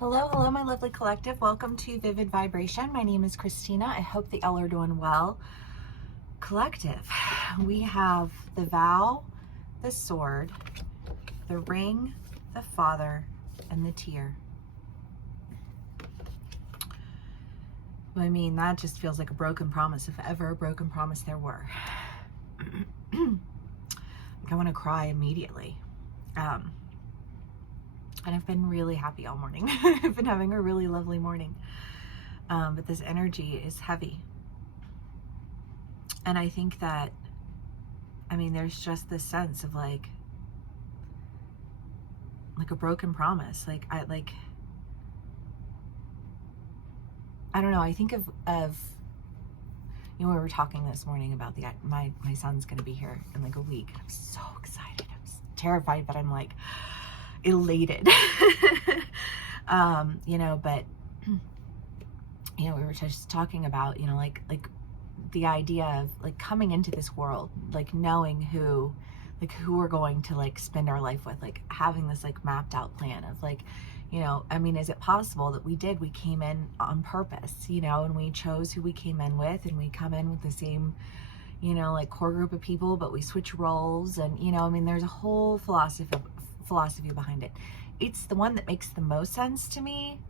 Hello, hello, my lovely collective. Welcome to Vivid Vibration. My name is Christina. I hope that y'all are doing well. Collective, we have the vow, the sword, the ring, the father, and the tear. I mean, that just feels like a broken promise, if ever a broken promise there were. I want to cry immediately. And I've been really happy all morning. I've been having a really lovely morning. But this energy is heavy. And I think that, I mean, there's just this sense of like a broken promise. I don't know. I think of we were talking this morning about my son's going to be here in like a week. I'm so excited. I'm terrified, but I'm like elated. But we were just talking about, like the idea of like coming into this world, like knowing who we're going to like spend our life with, like having this like mapped out plan of like, I mean, is it possible that we came in on purpose, and we chose who we came in with, and we come in with the same, like core group of people, but we switch roles, and I mean, there's a whole philosophy behind it. It's the one that makes the most sense to me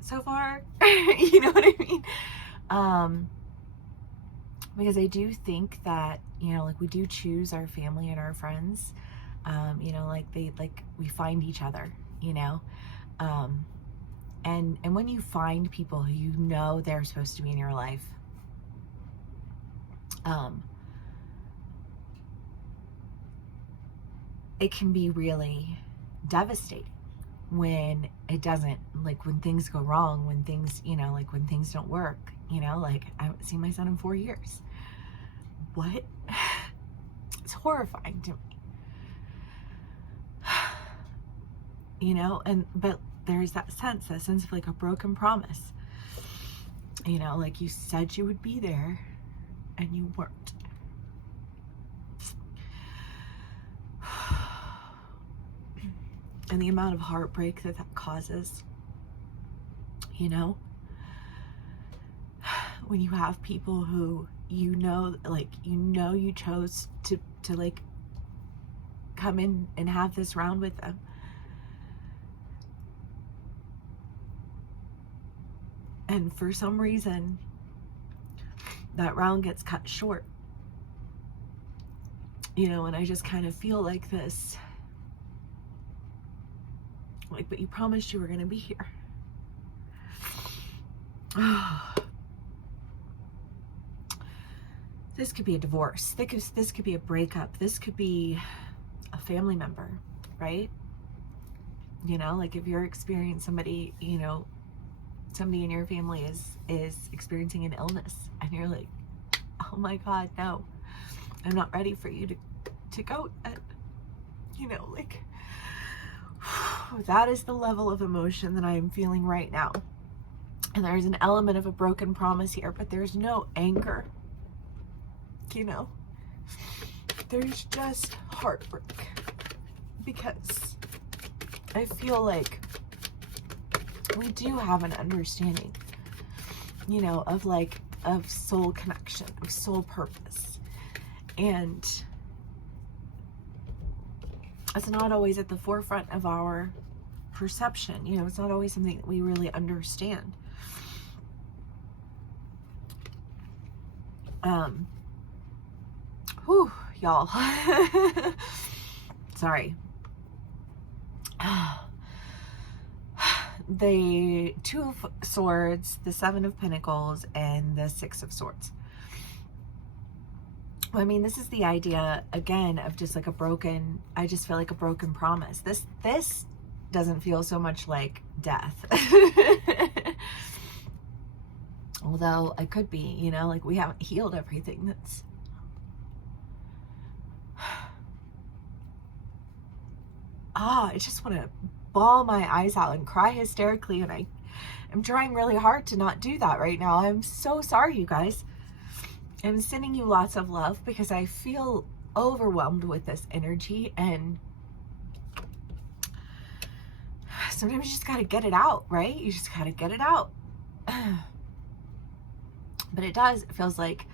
so far. You know what I mean? Because I do think that, like we do choose our family and our friends, we find each other, and when you find people who they're supposed to be in your life, it can be really devastating when it doesn't, like when things go wrong, when things, when things don't work, like I haven't seen my son in 4 years. What? It's horrifying to me. But there's that sense of like a broken promise. Like you said you would be there and you weren't. And the amount of heartbreak that causes, when you have people who you chose to like come in and have this round with them, and for some reason that round gets cut short, and I just kind of feel like this, like, but you promised you were going to be here. This could be a divorce. This could be a breakup. This could be a family member, right? Like if you're experiencing somebody, somebody in your family is experiencing an illness, and you're like, oh my God, no, I'm not ready for you to go. Like that is the level of emotion that I am feeling right now. And there's an element of a broken promise here, but there's no anger. There's just heartbreak, because I feel like we do have an understanding, of soul connection, of soul purpose. And it's not always at the forefront of our perception. It's not always something that we really understand. Whew, y'all. Sorry. The Two of Swords, the Seven of Pentacles, and the Six of Swords. I mean, this is the idea, again, of just like I just feel like a broken promise. This doesn't feel so much like death. Although it could be, like we haven't healed everything that's... I just want to bawl my eyes out and cry hysterically, and I'm trying really hard to not do that right now. I'm so sorry, you guys. I'm sending you lots of love because I feel overwhelmed with this energy, and sometimes you just got to get it out, right? You just got to get it out. But it does, it feels like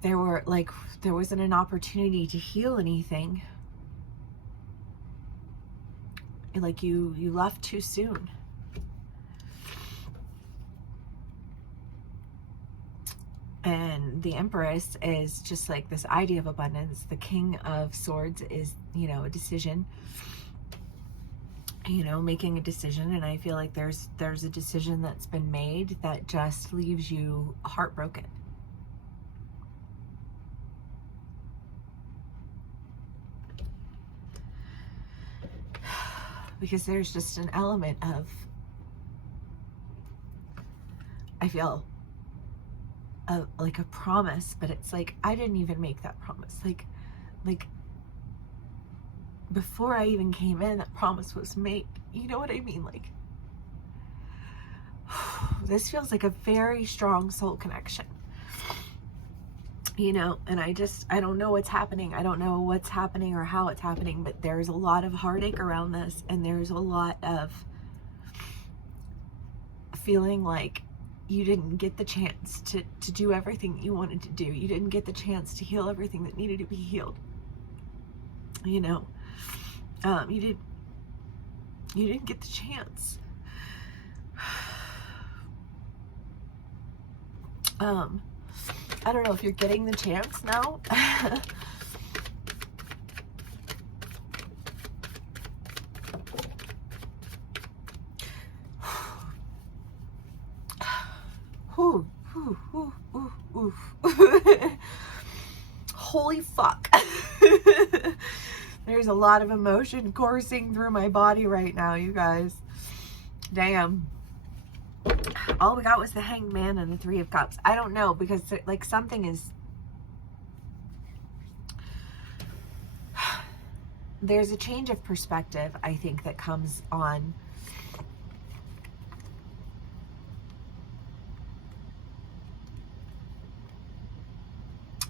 there wasn't an opportunity to heal anything. Like you left too soon. And the Empress is just like this idea of abundance. The King of Swords is, a decision, making a decision. And I feel like there's a decision that's been made that just leaves you heartbroken. Because there's just an element of, I feel, like a promise, but it's like, I didn't even make that promise. Like before I even came in, that promise was made. You know what I mean? Like, this feels like a very strong soul connection, and I don't know what's happening. I don't know what's happening or how it's happening, but there's a lot of heartache around this, and there's a lot of feeling like you didn't get the chance to do everything that you wanted to do. You didn't get the chance to heal everything that needed to be healed. You didn't get the chance. I don't know if you're getting the chance now. Holy fuck. There's a lot of emotion coursing through my body right now, you guys. Damn. All we got was the Hanged Man and the Three of Cups. I don't know, because like something is... There's a change of perspective, I think, that comes on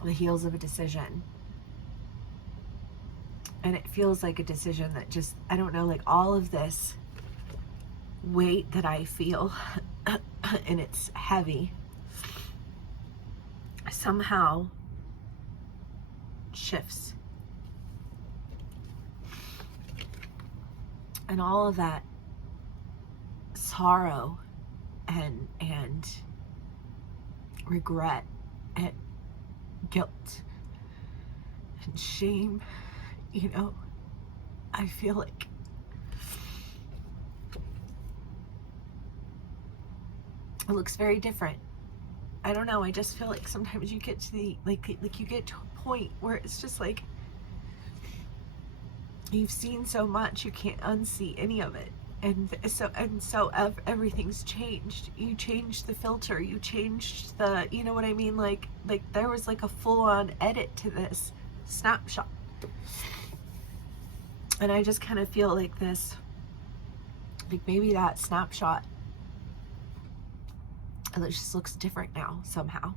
the heels of a decision. And it feels like a decision that just, I don't know, like all of this weight that I feel, and it's heavy, somehow shifts. And all of that sorrow and regret and guilt and shame, I feel like it looks very different. I don't know, I just feel like sometimes you get to the like you get to a point where it's just like you've seen so much, you can't unsee any of it. And so everything's changed. You changed the filter, you changed the, you know what I mean? Like there was like a full-on edit to this snapshot. And I just kind of feel like this, like maybe that snapshot, and it just looks different now somehow,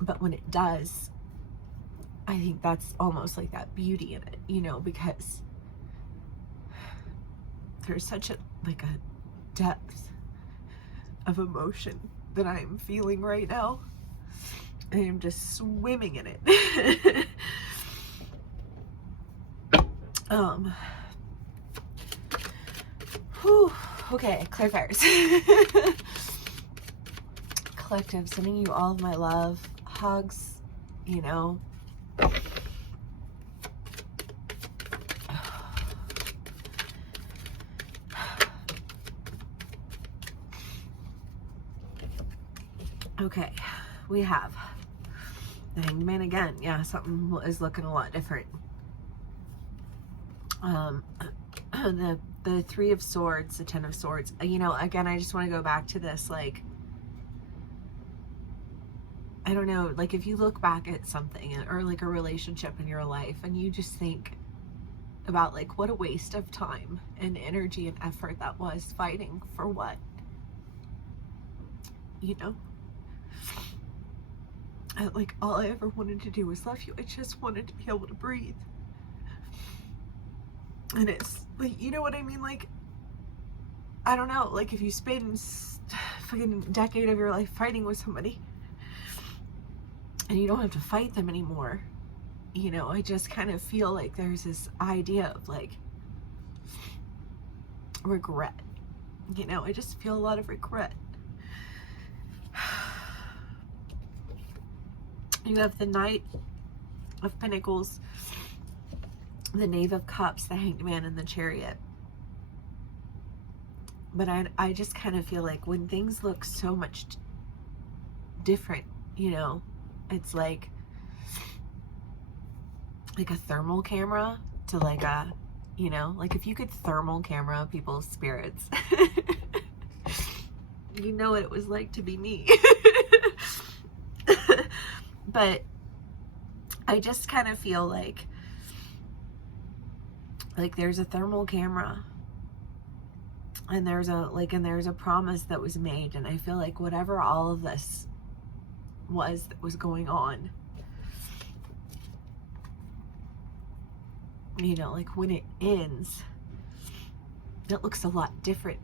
but when it does, I think that's almost like that beauty in it, because there's such a depth of emotion that I'm feeling right now. I am just swimming in it. Okay, clarifiers. Collective, sending you all of my love, hugs, Okay, we have the Hanged Man again. Yeah, something is looking a lot different. The Three of Swords, the Ten of Swords. Again, I just want to go back to this, like, I don't know, like if you look back at something or like a relationship in your life and you just think about like what a waste of time and energy and effort that was, fighting for what? Like all I ever wanted to do was love you. I just wanted to be able to breathe. And it's like, you know what I mean? Like, I don't know, like if you spend fucking decade of your life fighting with somebody and you don't have to fight them anymore, you know, I just kind of feel like there's this idea of like regret. You know, I just feel a lot of regret. You have the Knight of Pentacles, the Knave of Cups, the Hanged Man, and the Chariot. But I just kind of feel like when things look so much different, you know, it's like a thermal camera to like a, you know, like if you could thermal camera people's spirits, you know what it was like to be me. But I just kind of feel like there's a thermal camera and there's a promise that was made, and I feel like whatever all of this was that was going on, you know, like when it ends, it looks a lot different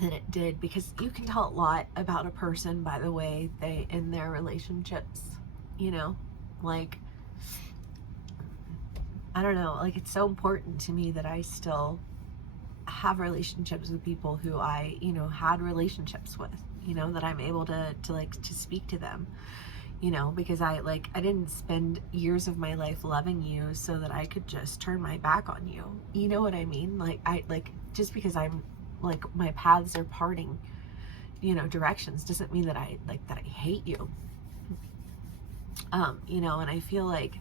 than it did, because you can tell a lot about a person by the way they end their relationships, you know, like, I don't know, like it's so important to me that I still have relationships with people who I, you know, had relationships with, you know, that I'm able to speak to them, you know, because I didn't spend years of my life loving you so that I could just turn my back on you. You know what I mean? Like, just because I'm like, my paths are parting, you know, directions doesn't mean that I hate you. You know, and I feel like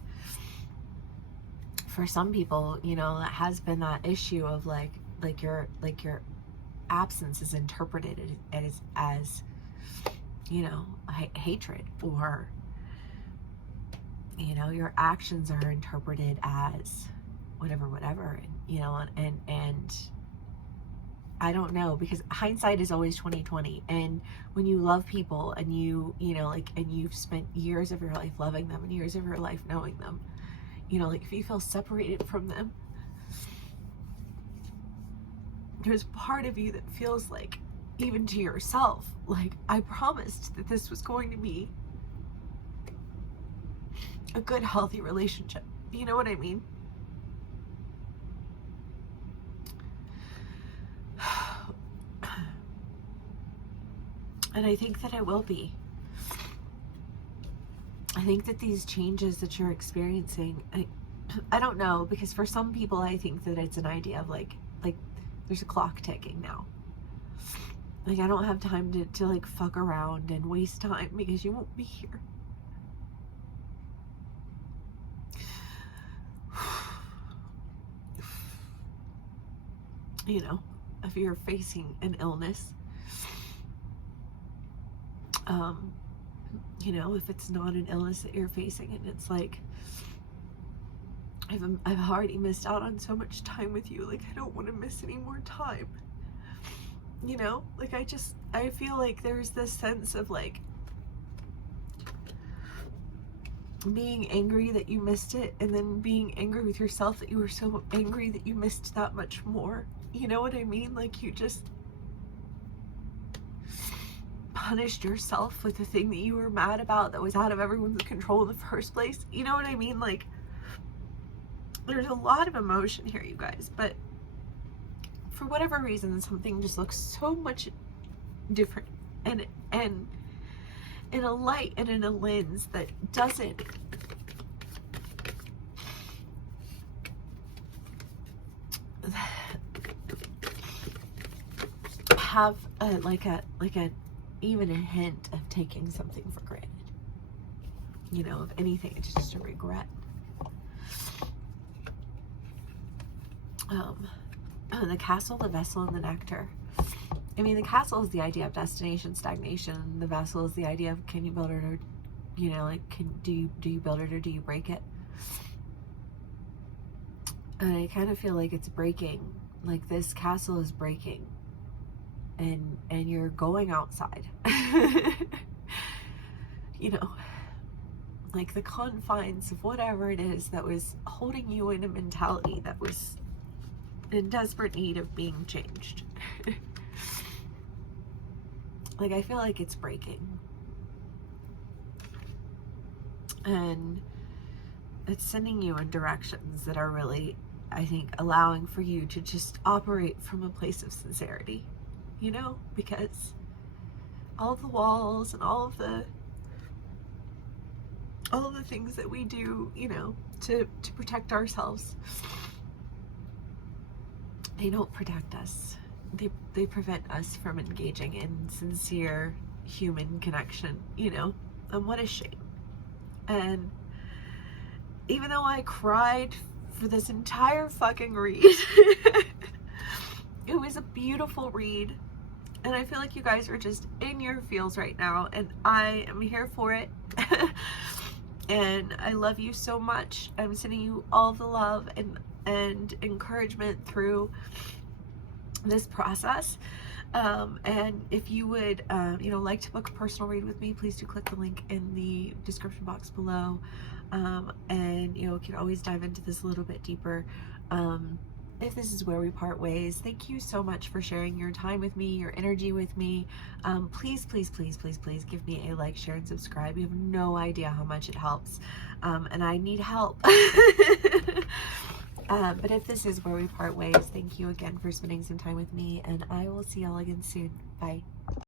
for some people, you know, that has been that issue of like your absence is interpreted as you know, hatred, or, you know, your actions are interpreted as whatever, and, you know, and I don't know, because hindsight is always 20/20. And when you love people and you know, like, and you've spent years of your life loving them and years of your life knowing them, you know, like if you feel separated from them, there's part of you that feels like, even to yourself, like, I promised that this was going to be a good, healthy relationship. You know what I mean? And I think that it will be. I think that these changes that you're experiencing, I don't know, because for some people I think that it's an idea of like there's a clock ticking now. Like, I don't have time to like fuck around and waste time because you won't be here. You know, if you're facing an illness, you know, if it's not an illness that you're facing and it's like, I've already missed out on so much time with you, like I don't want to miss any more time. You know, like I feel like there's this sense of like being angry that you missed it, and then being angry with yourself that you were so angry that you missed that much more. You know what I mean? Like, you just punished yourself with the thing that you were mad about that was out of everyone's control in the first place. You know what I mean? Like, there's a lot of emotion here, you guys, but for whatever reason, something just looks so much different, and in a light and in a lens that doesn't have even a hint of taking something for granted. You know, if anything, it's just a regret. The Castle, the Vessel, and the Nectar. I mean, the Castle is the idea of destination, stagnation. The Vessel is the idea of, can you build it, or, you know, like, do you build it or do you break it? And I kind of feel like it's breaking. Like, this castle is breaking, and you're going outside. You know, like the confines of whatever it is that was holding you in a mentality that was in desperate need of being changed. Like, I feel like it's breaking. And it's sending you in directions that are really, I think, allowing for you to just operate from a place of sincerity, you know, because all of the walls and all of the things that we do, you know, to protect ourselves, they don't protect us. They prevent us from engaging in sincere human connection, you know, and what a shame. And even though I cried for this entire fucking read, it was a beautiful read, and I feel like you guys are just in your feels right now, and I am here for it. And I love you so much. I'm sending you all the love and encouragement through this process. And if you would, you know, like to book a personal read with me, please do click the link in the description box below. And, you know, you can always dive into this a little bit deeper. If this is where we part ways, thank you so much for sharing your time with me, your energy with me. Please, please, please, please, please give me a like, share, and subscribe. You have no idea how much it helps. And I need help. But if this is where we part ways, thank you again for spending some time with me, and I will see y'all again soon. Bye.